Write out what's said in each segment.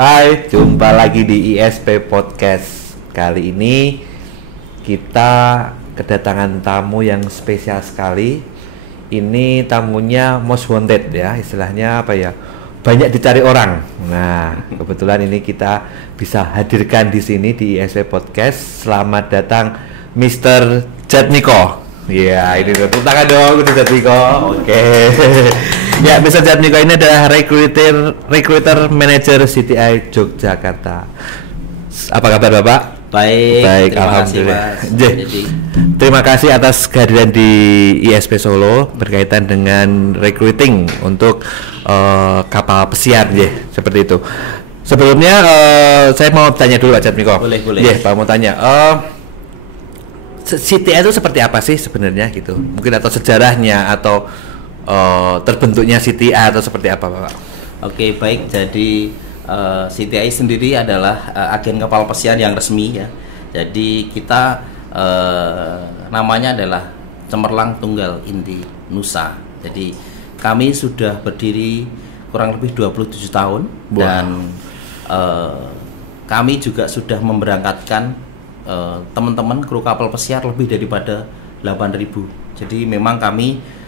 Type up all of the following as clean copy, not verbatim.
Hai, jumpa lagi di ISP Podcast. Kali ini kita kedatangan tamu yang spesial sekali. Ini tamunya most wanted ya, istilahnya apa ya? Banyak dicari orang. Nah, kebetulan ini kita bisa hadirkan di sini di ISP Podcast. Selamat datang Mr. Jatmiko. Iya, ini tepuk tangan dong untuk Jatmiko. Oke. Ya, Mr. Jatmiko ini adalah recruiter manager CTI Yogyakarta. Apa kabar Bapak? Baik, alhamdulillah. Terima kasih atas kehadiran di ISP Solo berkaitan dengan recruiting untuk kapal pesiar, seperti itu. Sebelumnya saya mau tanya dulu Pak Jatmiko. Boleh. Pak mau tanya. CTI itu seperti apa sih sebenarnya gitu? Mungkin atau sejarahnya atau terbentuknya CTI atau seperti apa Bapak? Oke, baik. Jadi CTI sendiri adalah agen kapal pesiar yang resmi ya. Jadi kita namanya adalah Cemerlang Tunggal Inti Nusa. Jadi kami sudah berdiri kurang lebih 27 tahun. Wow. Dan kami juga sudah memberangkatkan teman-teman kru kapal pesiar lebih daripada 8.000. Jadi memang kami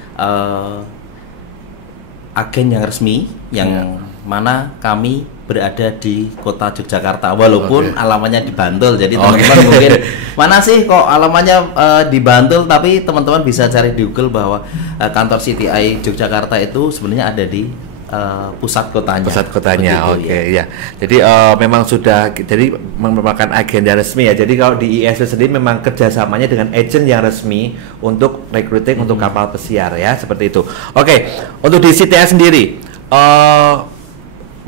agen yang resmi yang mana kami berada di kota Yogyakarta walaupun alamannya di Bantul. Jadi teman-teman mungkin mana sih kok alamannya di Bantul, tapi teman-teman bisa cari di Google bahwa kantor CTI Yogyakarta itu sebenarnya ada di pusat kotanya. Ya. Jadi memang sudah jadi merupakan agenda resmi ya. Jadi kalau di ISP sendiri memang kerjasamanya dengan agent yang resmi untuk recruiting untuk kapal pesiar ya, seperti itu. Oke, untuk di CTI sendiri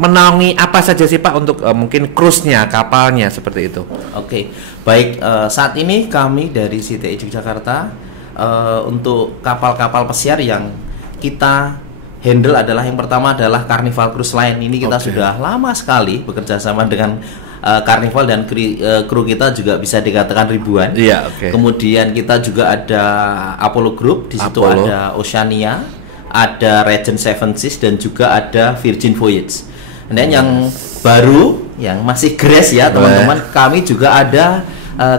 menaungi apa saja sih Pak untuk mungkin cruise-nya, kapalnya seperti itu? Oke, baik. Saat ini kami dari CTI Yogyakarta untuk kapal-kapal pesiar yang kita handle adalah yang pertama adalah Carnival Cruise Line. Ini kita sudah lama sekali bekerja sama dengan Carnival dan kru kita juga bisa dikatakan ribuan. Iya, Kemudian kita juga ada Apollo Group, di situ ada Oceania, ada Regent Seven Seas dan juga ada Virgin Voyage. Dan yang baru yang masih grace ya teman-teman, kami juga ada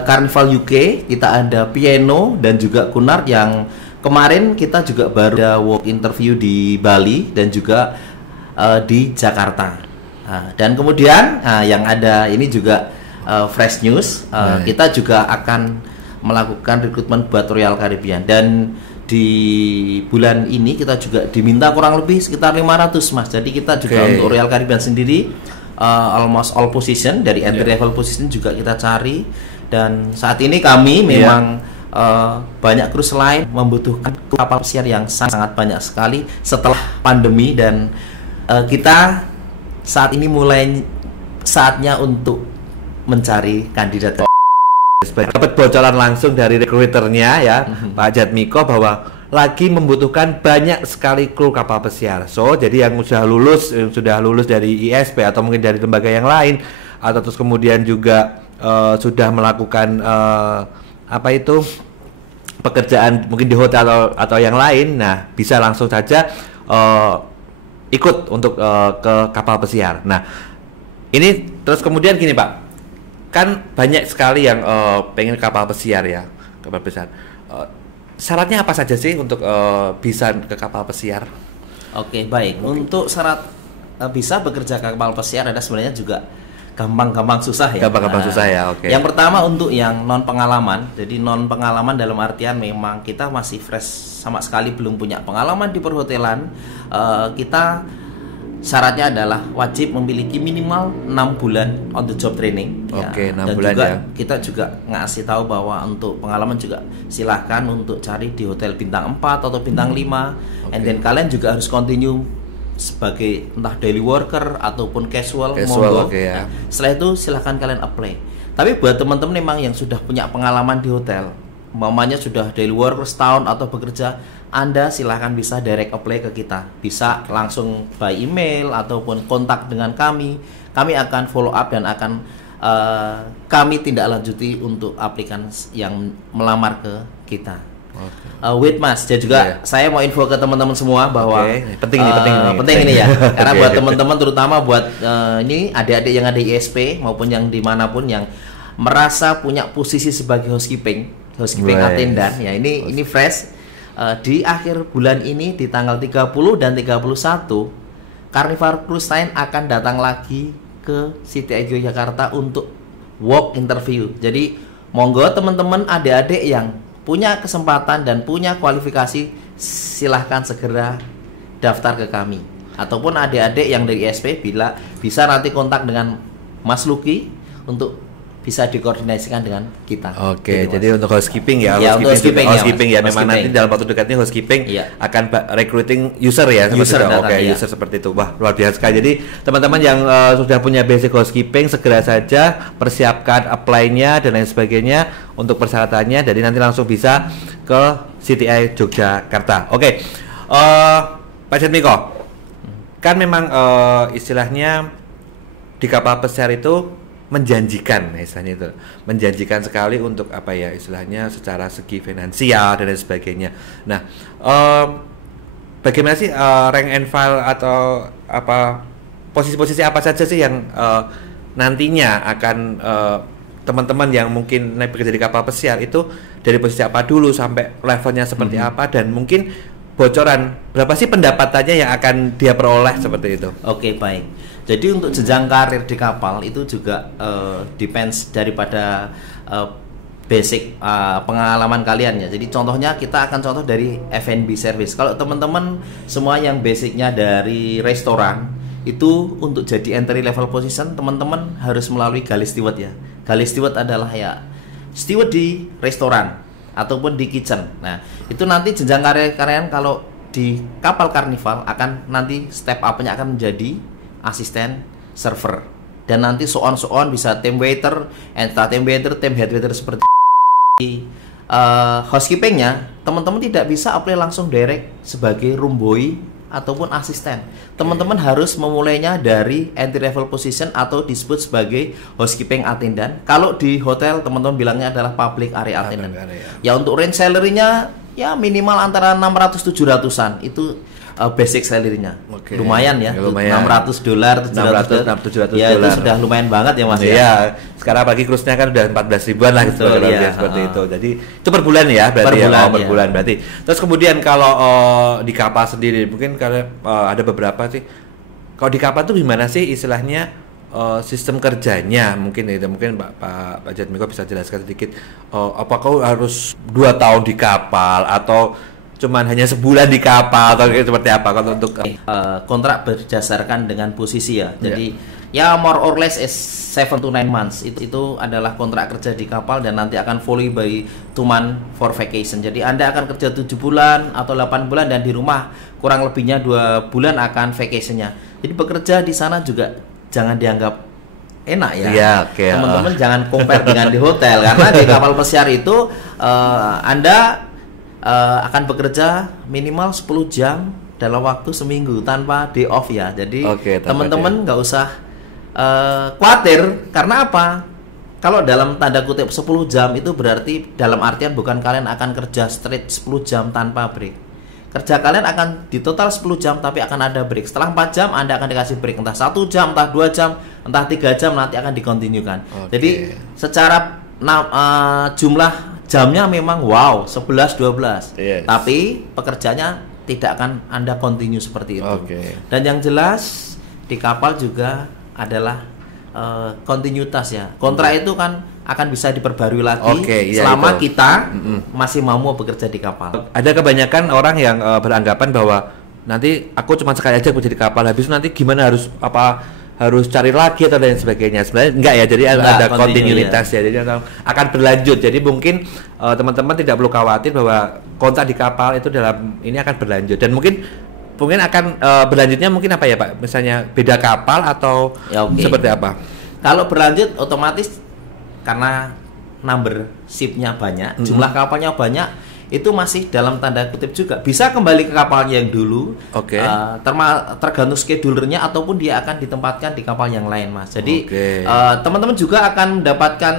Carnival UK, kita ada Piano dan juga Cunard yang kemarin kita juga baru ada work interview di Bali dan juga di Jakarta. Dan kemudian yang ada ini juga fresh news, kita juga akan melakukan rekrutmen buat Royal Caribbean. Dan di bulan ini kita juga diminta kurang lebih sekitar 500 Mas. Jadi kita juga untuk Royal Caribbean sendiri almost all position, dari entry level position juga kita cari. Dan saat ini kami memang banyak cruise line membutuhkan kapal pesiar yang sangat banyak sekali setelah pandemi, dan kita saat ini mulai saatnya untuk mencari kandidat. Dapat bocoran langsung dari recruiternya ya, Pak Jatmiko, bahwa lagi membutuhkan banyak sekali kru kapal pesiar. So, jadi yang sudah lulus dari ISP atau mungkin dari lembaga yang lain, atau terus kemudian juga sudah melakukan pekerjaan mungkin di hotel atau yang lain, nah bisa langsung saja ikut untuk ke kapal pesiar. Nah, ini terus kemudian gini Pak, kan banyak sekali yang pengen kapal pesiar ya, kapal pesiar. Syaratnya apa saja sih untuk bisa ke kapal pesiar? Oke, baik. Untuk syarat bisa bekerja ke kapal pesiar ada sebenarnya juga gampang-gampang susah ya. Susah ya, oke. Yang pertama untuk yang non pengalaman. Jadi non pengalaman dalam artian memang kita masih fresh, sama sekali belum punya pengalaman di perhotelan. Kita syaratnya adalah wajib memiliki minimal 6 bulan on the job training. Oke, 6 dan bulan juga ya. Kita juga ngasih tahu bahwa untuk pengalaman juga silahkan untuk cari di hotel bintang 4 atau bintang 5. And then kalian juga harus continue sebagai entah daily worker ataupun casual monggo. Ya. Setelah itu silahkan kalian apply. Tapi buat teman-teman memang yang sudah punya pengalaman di hotel, mamanya sudah daily worker setahun atau bekerja, Anda silahkan bisa direct apply ke kita. Bisa langsung by email ataupun kontak dengan kami. Kami akan follow up dan akan kami tindak lanjuti untuk aplikan yang melamar ke kita. weight Mas. Dan juga saya mau info ke teman-teman semua bahwa penting ini ya. Karena buat teman-teman terutama buat ini adik-adik yang ada ISP maupun yang dimanapun yang merasa punya posisi sebagai housekeeping attendant ya, ini fresh di akhir bulan ini di tanggal 30 dan 31 Carnival Cruise Line akan datang lagi ke City Eye Yogyakarta untuk work interview. Jadi monggo teman-teman adik-adik yang punya kesempatan dan punya kualifikasi silahkan segera daftar ke kami. Ataupun adik-adik yang dari ISP bila bisa nanti kontak dengan Mas Luki untuk bisa dikoordinasikan dengan kita. Oke, jadi untuk housekeeping ya, housekeeping ya, memang nanti dalam waktu dekat ini housekeeping akan recruiting user ya, user seperti itu. Wah, luar biasa sekali. Jadi teman-teman yang sudah punya basic housekeeping segera saja persiapkan apply-nya dan lain sebagainya untuk persyaratannya. Jadi nanti langsung bisa ke City Eye Yogyakarta. Oke, Pak Jatmiko, kan memang istilahnya di kapal pesiar itu menjanjikan sekali untuk apa ya istilahnya secara segi finansial dan lain sebagainya. Nah, bagaimana sih rank and file atau apa posisi-posisi apa saja sih yang nantinya akan teman-teman yang mungkin naik bekerja di kapal pesiar itu dari posisi apa dulu sampai levelnya seperti apa, dan mungkin bocoran berapa sih pendapatannya yang akan dia peroleh seperti itu. Oke, baik. Jadi untuk jenjang karir di kapal itu juga depends daripada basic pengalaman kalian ya. Jadi contohnya kita akan contoh dari F&B service. Kalau teman-teman semua yang basicnya dari restoran itu untuk jadi entry level position teman-teman harus melalui galley steward ya. Galley steward adalah ya steward di restoran ataupun di kitchen. Nah, itu nanti jenjang karir kalian kalau di kapal Carnival akan nanti step up-nya akan menjadi asisten server, dan nanti so on bisa team waiter, entah team waiter, team head waiter seperti housekeepingnya teman-teman tidak bisa apply langsung direct sebagai room boy ataupun asisten. Teman-teman harus memulainya dari entry level position atau disebut sebagai housekeeping attendant. Kalau di hotel teman-teman bilangnya adalah public area attendant. Ya untuk range salary-nya ya minimal antara 600-700an itu basic salary-nya. Lumayan ya, $600, $700 ya, itu sudah lumayan banget ya Mas ya. Sekarang pagi cruise-nya kan udah 14 ribuan lah gitu, seperti itu. Jadi itu per bulan ya berarti per bulan berarti. Terus kemudian kalau di kapal sendiri mungkin kalau ada beberapa sih. Kalau di kapal tuh gimana sih istilahnya sistem kerjanya, mungkin Pak Jatmiko bisa jelaskan sedikit. Apakah harus 2 tahun di kapal atau cuman hanya sebulan di kapal atau seperti apa kalau untuk kontrak berdasarkan dengan posisi ya. Jadi ya more or less is 7 to 9 months. Itu adalah kontrak kerja di kapal dan nanti akan follow by 2 months for vacation. Jadi Anda akan kerja 7 bulan atau 8 bulan dan di rumah kurang lebihnya 2 bulan akan vacationnya. Jadi bekerja di sana juga jangan dianggap enak ya. Teman-teman jangan compare dengan di hotel, karena di kapal pesiar itu Anda akan bekerja minimal 10 jam dalam waktu seminggu tanpa day off ya. Jadi teman-teman nggak usah khawatir. Karena apa? Kalau dalam tanda kutip 10 jam itu berarti dalam artian bukan kalian akan kerja straight 10 jam tanpa break. Kerja kalian akan di total 10 jam tapi akan ada break. Setelah 4 jam Anda akan dikasih break, entah 1 jam, entah 2 jam, entah 3 jam, nanti akan dikontinukan. Jadi secara jumlah jamnya memang 11-12, tapi pekerjaannya tidak akan Anda continue seperti itu. Dan yang jelas di kapal juga adalah kontinuitas ya. Kontrak itu kan akan bisa diperbarui lagi selama kita masih mau bekerja di kapal. Ada kebanyakan orang yang beranggapan bahwa nanti aku cuma sekali aja bekerja di kapal, habis itu nanti gimana harus cari lagi atau lain sebagainya. Sebenarnya enggak ya, jadi ada kontinuitas ya. Jadi akan berlanjut. Jadi mungkin teman-teman tidak perlu khawatir bahwa kontrak di kapal itu dalam ini akan berlanjut, dan mungkin akan berlanjutnya mungkin apa ya Pak? Misalnya beda kapal atau seperti apa? Kalau berlanjut otomatis karena number ship-nya banyak, jumlah kapalnya banyak, itu masih dalam tanda kutip juga bisa kembali ke kapalnya yang dulu, tergantung schedulernya ataupun dia akan ditempatkan di kapal yang lain Mas. Jadi teman-teman juga akan mendapatkan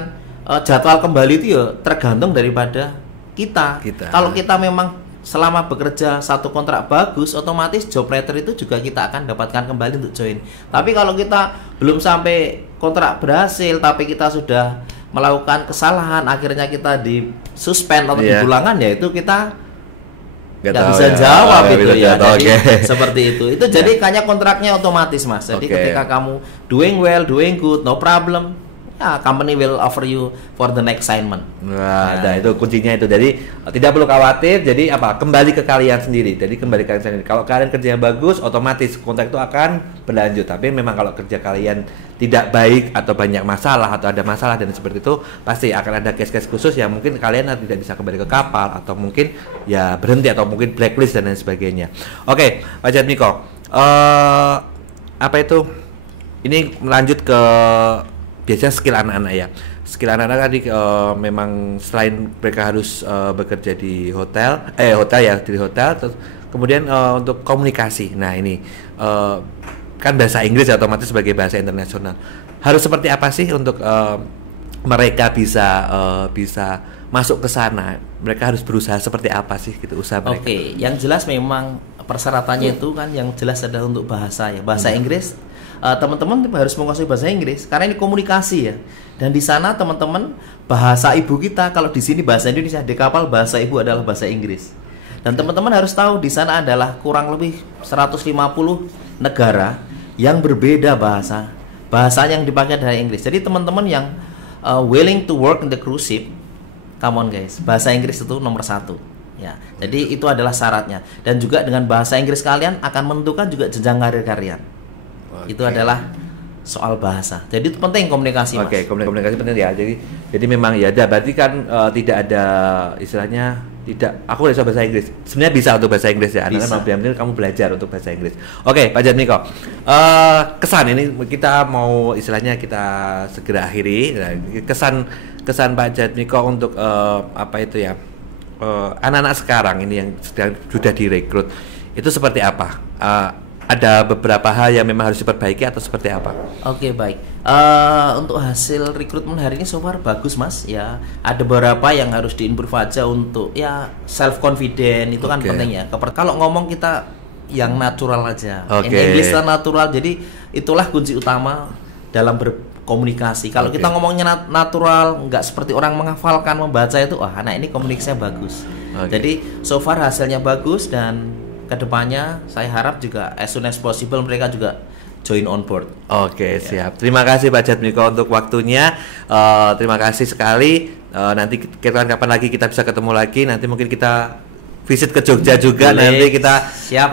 jadwal kembali itu ya tergantung daripada kita. Kalau kita memang selama bekerja satu kontrak bagus, otomatis job letter itu juga kita akan dapatkan kembali untuk join. Tapi kalau kita belum sampai kontrak berhasil, tapi kita sudah melakukan kesalahan, akhirnya kita di suspend atau dipulangkan, ya itu kita nggak bisa jawab gitu ya. Jadi seperti itu. Itu jadi hanya kontraknya otomatis, Mas. Jadi ketika kamu doing well, doing good, no problem, ya company will offer you for the next assignment. Nah, itu kuncinya itu. Jadi tidak perlu khawatir. Jadi kembali ke kalian sendiri. Jadi kembali ke kalian sendiri. Kalau kalian kerjanya bagus, otomatis kontrak itu akan berlanjut. Tapi memang kalau kerja kalian tidak baik atau banyak masalah atau ada masalah dan seperti itu, pasti akan ada case-case khusus yang mungkin kalian tidak bisa kembali ke kapal atau mungkin ya berhenti atau mungkin blacklist dan lain sebagainya. Oke, Pak Jatmiko, ini lanjut ke biasanya skill anak-anak ya. Skill anak-anak tadi memang selain mereka harus bekerja di hotel terus kemudian untuk komunikasi. Nah, ini kan bahasa Inggris ya, otomatis sebagai bahasa internasional. Harus seperti apa sih untuk mereka bisa masuk ke sana? Mereka harus berusaha seperti apa sih gitu usaha mereka? Oke, yang jelas memang persyaratannya itu kan yang jelas adalah untuk bahasa ya. Bahasa Inggris, teman-teman harus menguasai bahasa Inggris karena ini komunikasi ya. Dan di sana teman-teman bahasa ibu kita, kalau di sini bahasa Indonesia, di kapal bahasa ibu adalah bahasa Inggris. Dan teman-teman harus tahu di sana adalah kurang lebih 150 negara yang berbeda bahasa yang dipakai dari Inggris. Jadi teman-teman yang willing to work in the cruise ship, come on guys, bahasa Inggris itu nomor 1 ya. Jadi itu adalah syaratnya. Dan juga dengan bahasa Inggris kalian akan menentukan juga jenjang karir kalian. Itu adalah soal bahasa. Jadi itu penting komunikasi, Mas. Komunikasi penting ya. Jadi memang ya ada, berarti kan tidak ada istilahnya aku bisa bahasa Inggris. Sebenarnya bisa untuk bahasa Inggris ya. Karena benar-benar kamu belajar untuk bahasa Inggris. Oke, Pak Jatmiko. Kesan ini kita mau istilahnya kita segera akhiri. Nah, kesan Pak Jatmiko untuk anak-anak sekarang ini yang sudah direkrut itu seperti apa? Ada beberapa hal yang memang harus diperbaiki atau seperti apa? Oke, baik. Untuk hasil rekrutmen hari ini so far bagus, Mas. Ya, ada beberapa yang harus diimprove aja untuk ya self confident itu kan penting ya. Kalau ngomong kita yang natural aja. In English natural. Jadi itulah kunci utama dalam berkomunikasi. Kalau kita ngomongnya natural, nggak seperti orang menghafalkan, membaca itu, anak ini komunikasinya bagus. Jadi so far hasilnya bagus dan kedepannya saya harap juga as soon as possible mereka juga join on board. Siap. Terima kasih Pak Jatmiko untuk waktunya. Terima kasih sekali. Nanti kapan lagi kita bisa ketemu lagi. Nanti mungkin kita visit ke Jogja juga. Boleh. Nanti kita siap.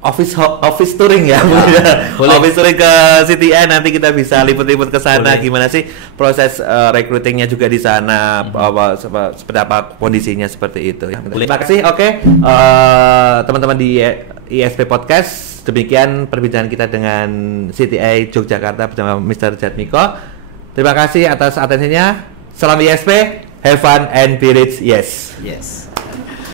Office touring ya. Boleh. Office touring ke CTN, nanti kita bisa liput-liput ke sana. Gimana sih proses recruitingnya juga di sana, seperti apa kondisinya seperti itu. Terima kasih. Teman-teman di ISP Podcast, demikian perbincangan kita dengan CTI Yogyakarta bersama Mr. Jatmiko. Terima kasih atas atensinya. Salam ISP, have fun and be rich. Yes.